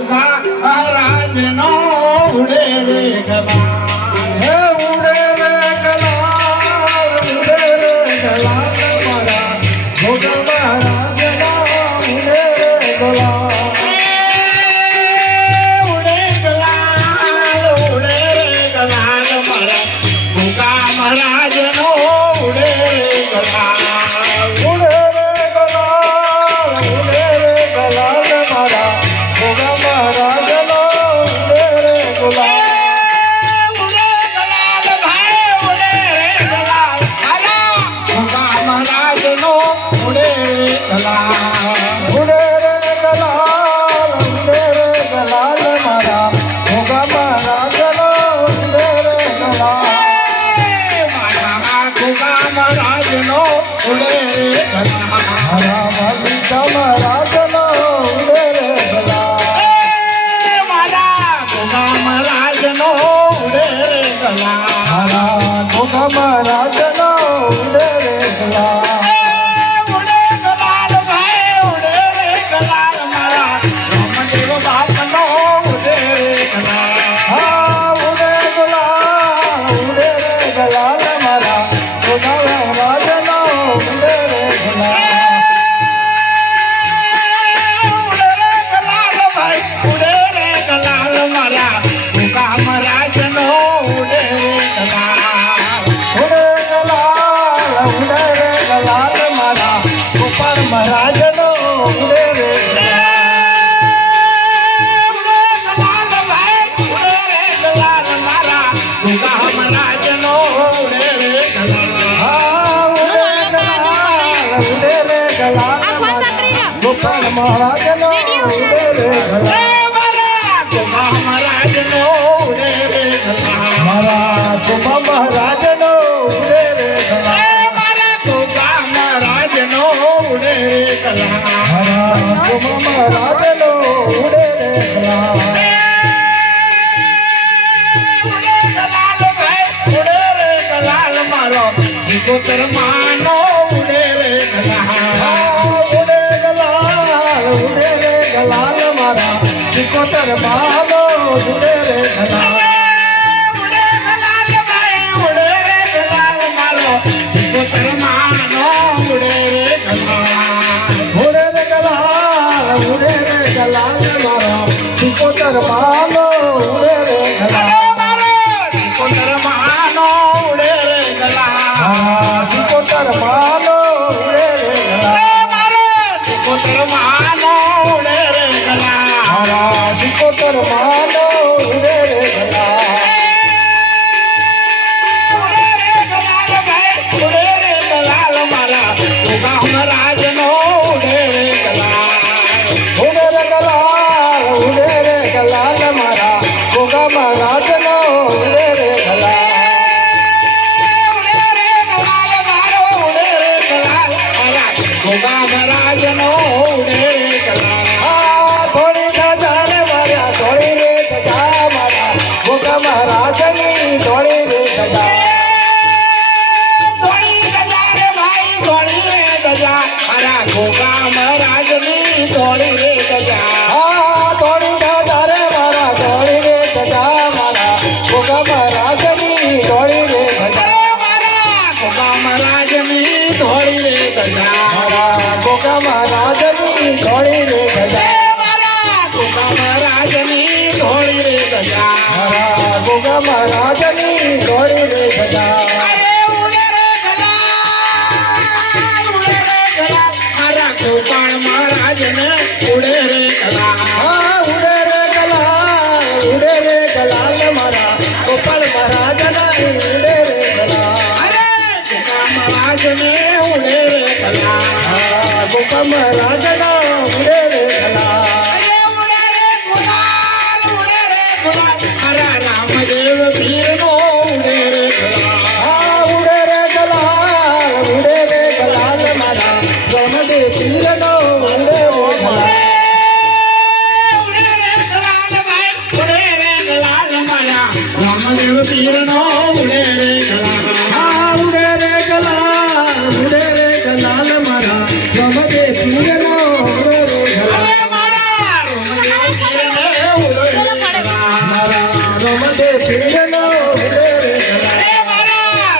ભૂખા રાજનો ઉડે રે ગલા હે ઉડે રે ગલાલ ઉડે રે ગલાલ મારા ભોગા મહારાજના ઉડે રે ગલાલ ઉડે રે ગલાલ મારા ભૂખા મહારાજનો ઉડે રે ગલાલ ઉડે રે ગલાલ મારા ભોગા મહારાજનો ઉડે રે ગલાલ ઉડે રે ગલાલ મારા ભોગા મહારાજનો ઉડે રે ગલાલ હરા મલિકા મહારાજનો ઉડે રે ગલાલ હરા ભોગા મહારાજનો ઉડે રે ગલાલ હા ઉડે રે ગલાલ મારા ભોગા મહારાજનો ઉડે રે ગલાલ ઉડે રે ગલાલ મારા ગોપાલ મહારાજનો ઉડે રે ઉડે રે ગલાલ મારા ગોપાલ મહારાજનો ઉડે રે ગલાલ મારા ગોપા મહારાજનો ઉડે રે ગલાલ હરા ગોપા મહારાજનો ઉડે રે ગલાલ સિકોતર માનો ઉડે રે ઉડે રે ગલાલ મારા સિકોતર માનો ઉડે રે ગલાલ સિકોતર માનો ઉડે રે ઉડે રે ગલાલ મારા સિકોતર માનો ઉડે રે ગલાલ સિકોતર માનો ઉડે રે સિકોતર માનો ઉડે રે ગલાલ સિકોતર માનો ઉડે રે સિકોતર માનો ઉડે રે ગલાલ ઉડે રે ગલાલ મારા ભોગા મહારાજનો ઉડે રે ગલાલ થોડી ધજા રે મારા થોડી રે ધજા મારા ભોગા મહારાજની થોડી રે ધજા થોડી રે ગજા થોડી ધજા રે મારા થોડી રે ધજા મારા ભોગા મહારાજની થોડી રે ધજા મહારાજની થોડી રે ગજા મારા ભોગા મહારાજની થોડી રે ધજા મહારાજની થોડી રે ગજા મારા ભોગા મહારાજની થોડી રે ધજા ગોપાલ મહારાજ ને ઉડે રે ગલા ઉડે રે ગલાલ મારા ગોપાલ મહારાજના ઉડે રે ગલાલ મહારાજ ને ઉડે રે ગલા ગોપાલ મહારાજના ઉડે રે ગલાલ રામદેવ પીર નો ઉડે રે ગલા ઉડે રે ગલાલ મારા રામદેવ પીર નો ઉડે રે ગલાલ રામદેવ પીર નો ઉડે રે ગલા ઉડે રે ગલાલ મારા રામદેવ પીર નો ઉડે રે ગલાલ રમદે પીરનો ઉડે રે ગલા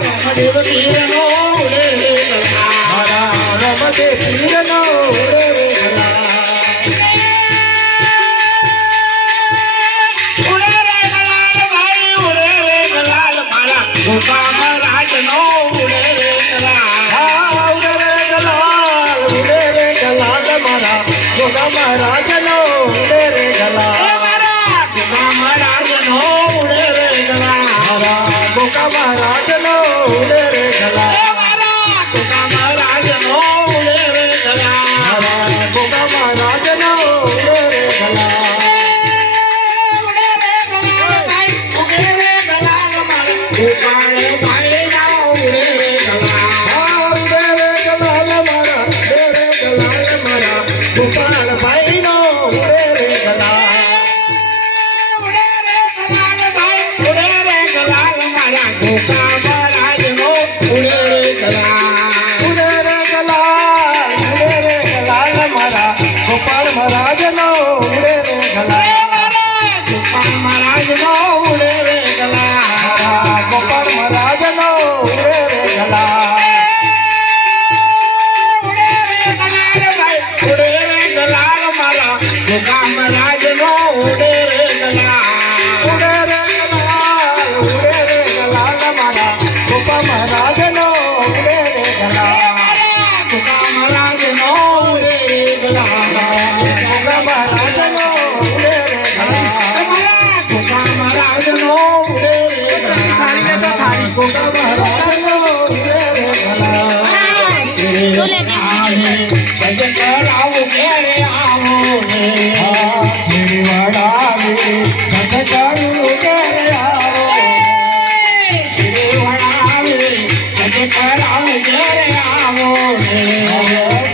રામદેવ પીરનો ઉડે રે ગલા મારા રમદે પીરનો ઉડે રે ગલા ઉડે રે ગલાલ ભાઈ ઉડે રે ગલાલ મારા ગોપા મહારાજનો ઉડે રે ગલાલ ઉડે રે ગલાલ મારા ગોગા મહારાજનો ઉડે રે ગલા મારા ગોપા મહારાજનો ઉડે રે ગલાલ મારા ગોગા મહારાજનો ઉડે રે ગલા મારા ગોપા મહારાજનો ઉડે રે ગલાલ મારા ગોગા મહારાજનો ઉડે રે ગલા ગોપાળ ભાઈ ના ઉડે રે ગલાલ ઉડે રે ગલાલ મારા ઉડે રે ગલાલ મારા ગોપાલ ભાઈ નો ઉડે રે ગલા ઉડે રે ગલાલ ભાઈ ઉડે રે ગલાલ મારા ગોપા મહારાજનો ઉડે રે ગલાલ ઉડે રે ગલાલ મારા ગોપાલ મહારાજનો ઉડે રે ગલા ગોપા મહારાજનો ઉડે રે ગલાલ મારા ગોપાલ મહારાજનો ઉડે રે ગલા ઉડે રે ગલાલ ભાઈ ઉડે રે ગલાલ મારા ગોપા મહારાજનો ઉડે રે ગલાલ ઉડે રે ગલાલ મારા ગોપાલ મહારાજનો ઉડે રે ગલા ગોપા મહારાજનો ઉડે રે ગલાલ ગોગા મહારાજનો ઉડે રે ગલા ગોપા મહારાજનો ઉડે રે ગલાલ ગોગા મહારાજનો ઉડે રે ગલા ભજન કરાવું ઘેરે આવો રે મેરી વાડાવી સતકારું ઘેરે આવો ભજન કરાવું ઘેરે આવો રે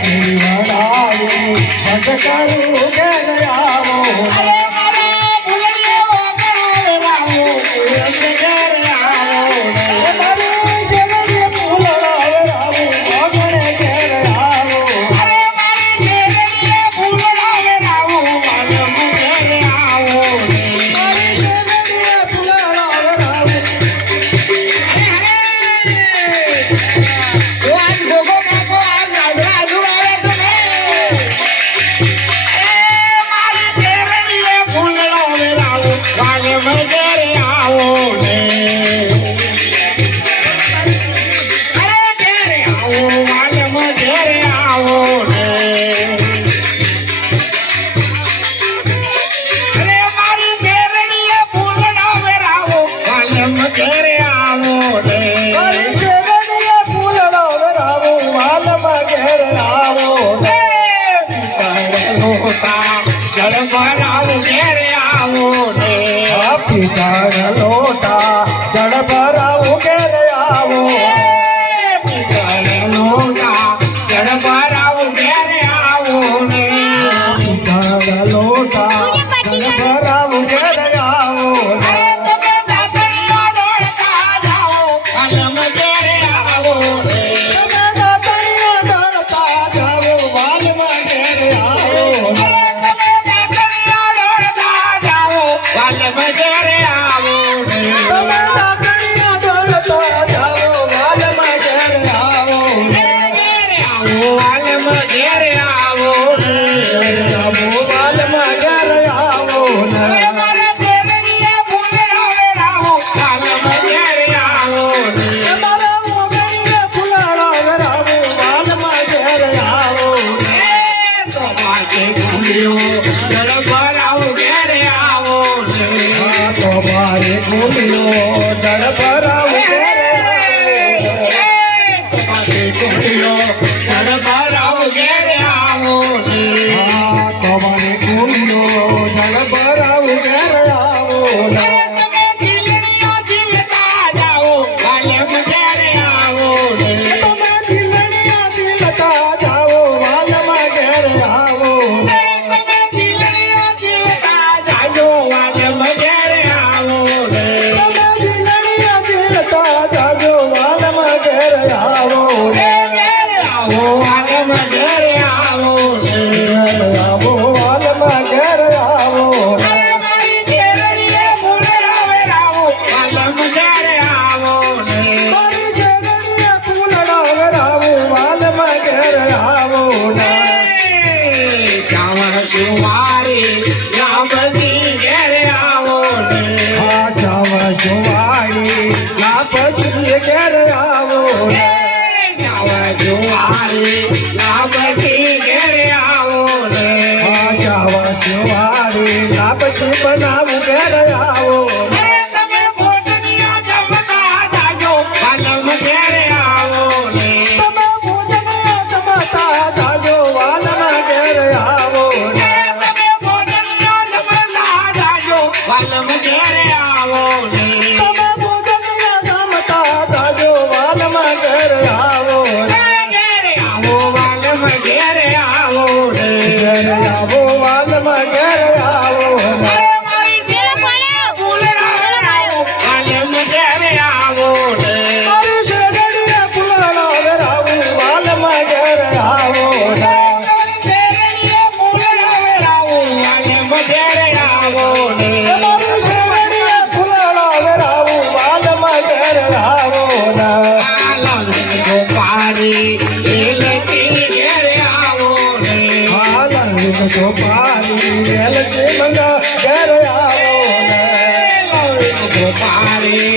મેરી વાડાવી સતકારું ઘેરે આવો અરે મારા ભૂલિયો ઘેરે આવો ઘેરે આવો રે મારું જગત ફૂલડાવે આવો આગળ ઘેરે આવો અરે મારી શેરડીએ ફૂલડાવે આવો માલમ ઘેરે આવો રે મારી જગત ફૂલડાવે આવો ઘરે આવો રે મારી જગત ફૂલડાવે આવો માલમાં ઘેરે આવો જળ ભરાવું ઘેરે આવો રે પિતાર લોટા જળ ભરાવું ઘેરે આવો જળ ભરાવું ઘેરે આવો રે પિતાર લોટા જળ ભરાવું ઘેરે આવો અરે તમે દાતણિયા દોડતા જાઓ આલમ ઘેરે આવો રે તમે દાતણિયા દોડતા જાઓ વાલમાં ઘેરે આવો અરે તમે દાતણિયા દોડતા જાઓ આલમ ઘેરે આવો રે તમે દાતણિયા દોડતા જાઓ વાલમાં ઘેરે આવો ઘેરે આવો આલમ ઘેરે આવો રે આવો વાલમાં ઘેરે આવો અરે મારા દેવડીએ ફૂલડાવે રાહો આલમ ઘેરે આવો રે મારા મોગણીએ ફૂલડાવે આવો વાલમાં ઘેરે આવો તમારે ભૂલ્યો જળ ભરાવું ઘેરે આવો રે તો મારે ભૂલ્યો દળ ભરાવું ઘેરે તમારે ભૂલ્યો જળ ભરાવું ઘેરે આવો રે તમારે ભૂલ્યો દળ ભરાવું ઘેરે આવો તમે દિલડીઓ દિલતા જાઓ આલમ ઘેરે આવો રે તમે દિલડિયા દિલતા જાઓ વાલમાં ઘેરે આવો તમે દિલડીઓ દિલતા જાજો આલમ ઘેરે આવો રે તમે લાપસી બનાવું ઘેર આવો અરે તમે ભોજનિયા જમતા જાજો વાલમ ઘેરે આવો ને તમે ભોજનિયા જમતા જાજો વાલમાં ઘેર આવો ને તમે ભોજનિયા જમતા જાજો વાલમ ઘેરે આવો ને તમે ભોજનિયા જમતા જાજો વાલમાં ઘેર આવો ને ઘેરે આવો વાલમ ઘેરે આવો ને ઘેર આવો વાલમાં ઘેર આવો ને અરે મારી જે પડે ફૂલડાવો વાલમ ઘેરે આવો ને મારી શેરડીએ ફૂલડો વેરાવું વાલમાં ઘેર આવો ને મારી શેરડીએ ફૂલડાવો વાલમ ઘેરે આવો ને મારી શેરડીએ ફૂલડો વેરાવું વાલમાં ઘેર આવો ને વાલમ ગોપારી એલકી ઘેરે આવો ને હાલંગ તો પાણી એલચી મંગા ઘેર આવો ને ગોપારી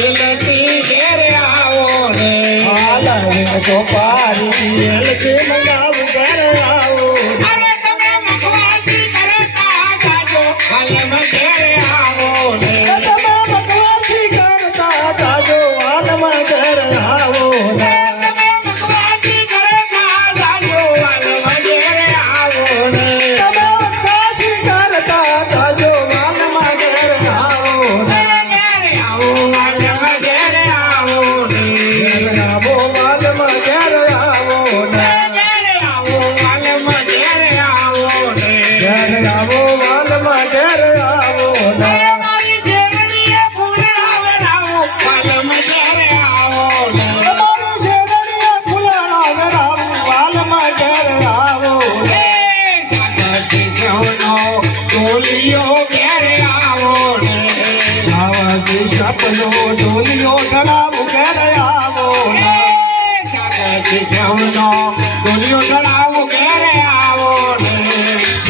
એલકી ઘેરે આવો ને હાલંગ તો પાણી એલચી મંગાવું ઘેર આવો અરે તમે મખવાસી કરતા જાજો વાલમ ઘેરે આવો ને તમે મકવાસી કરતા જાજો વાલમાં ઘેર આવો ને તમે મખવાસી કરતા જાજો વાલમ ઘેરે આવો ને તમે મકવાસી કરતા જાજો વાલમાં ઘેર આવો ને ઘેરે આવો વાલમ ઘેરે આવો ને ઘેર આવો વાલમાં ઘેર આવો ને ઘેરે આવો વાલમ ઘેરે આવો ને ઘેર આવો વાલમાં ઘેર આવો ને મારી શેરડીએ ફૂલડાવે આવો વાલમ ઘેરે આવો ને તમારું શેરડીએ ફૂલડા વેરાવું વાલમાં ઘેર આવો ને જાગતી સૌનો ટોલિયો ઘેરે આવો ને આવાજી સપનો ઢોલિયો ઢળાવું ઘેર આવો ને જાગતી સૌનો ટોલિયો ઢળાવો ઘેરે આવો ને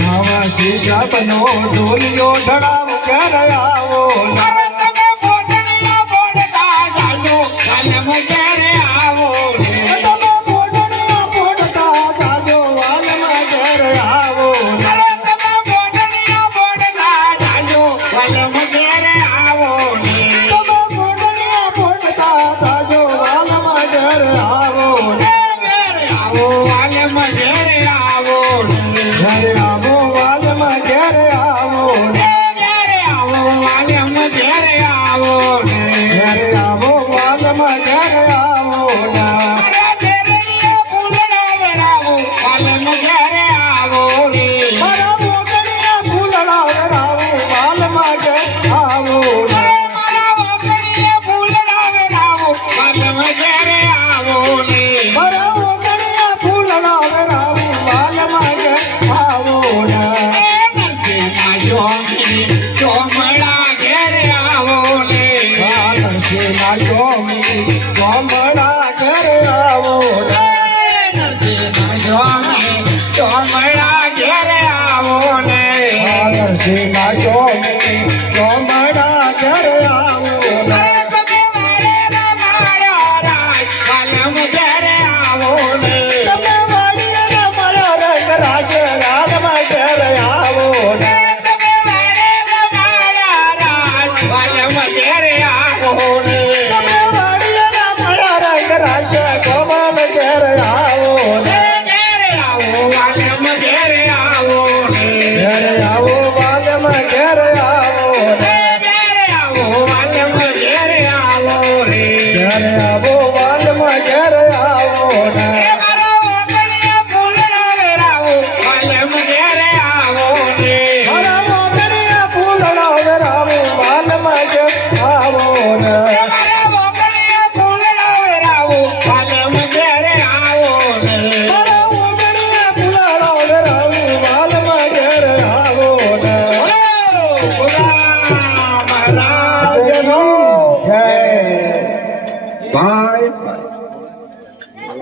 આવાજી સપનો ઢોલિયો ઢળાવું ઘેર આવો ને અરે તમે બોટણીયા બોડતા જાજો વાલમ ઘેરે આવો ને તમે મોઢણિયા પોડતા જાજો વાલમાં ઘેર આવો ને અરે તમે બોટણીયા બોડતા જાજો વાલમ ઘેરે આવો ને તમે મોઢણિયા પોડતા જાજો વાલમાં ઘેર આવો ને ઘેરે આવો વાલમ ઘેરે આવો ને ઘેર આવો વાલમાં ઘેર આવો ને ઘેરે આવો વાલમ ઘેરે આવો ને ઘેર આવો વાલમાં ઘેર આવો ને અરે શેરડીએ ફૂલડા વેરાવો વાલમ ઘેરે આવો ને મારા મોઢણિયા ફૂલડા વેરાવું વાલમાં ઘેર આવો ને મારા વાકડીએ ફૂલડા વેરાવો વાલમ ઘેરે આવો ને મારા મોઢણિયા ફૂલડા વેરાવું વાલમાં ઘેર આવો ને ચોમડા ઘેરે આવો ને ના ચોમી ચોમડા ઘેર આવો ને ચોમડા ઘેરે આવો ને ના ચોમી ચોમડા ઘેર આવો ને તમે વાળેલા મારા રાજ વાલમ ઘેરે આવો ને તમે વાડીના મારા રંગ રાજ રામમાં ઘેર આવો ને તમે વાળેલા મારા રાજ વાલમ ઘેરે આવો ને તમે વાડીના મારા રંગ રાજ ગોવાલ ઘેર આવો ને ઘેરે આવો વાલમ ઘેરે આવો ને ઘેર આવો વાલમાં ઘેર આવો ને ઘેરે આવો વાલમ ઘેરે આવો ને ઘેર આવો વાલમાં ઘેર આવો ને મારા વાકડીએ ફૂલડા વેરાવો વાલમ ઘેરે આવો ને મારા મોગણીયા ફૂલડા વેરાવું વાલમાં ઘેર આવો ને મારા વાકડીએ ફૂલડા વેરાવો વાલમ ઘેરે આવો ને મારા મોગણીયા ફૂલડા વેરાવું વાલમાં ઘેર આવો ને મહારાજ જય ભાઈ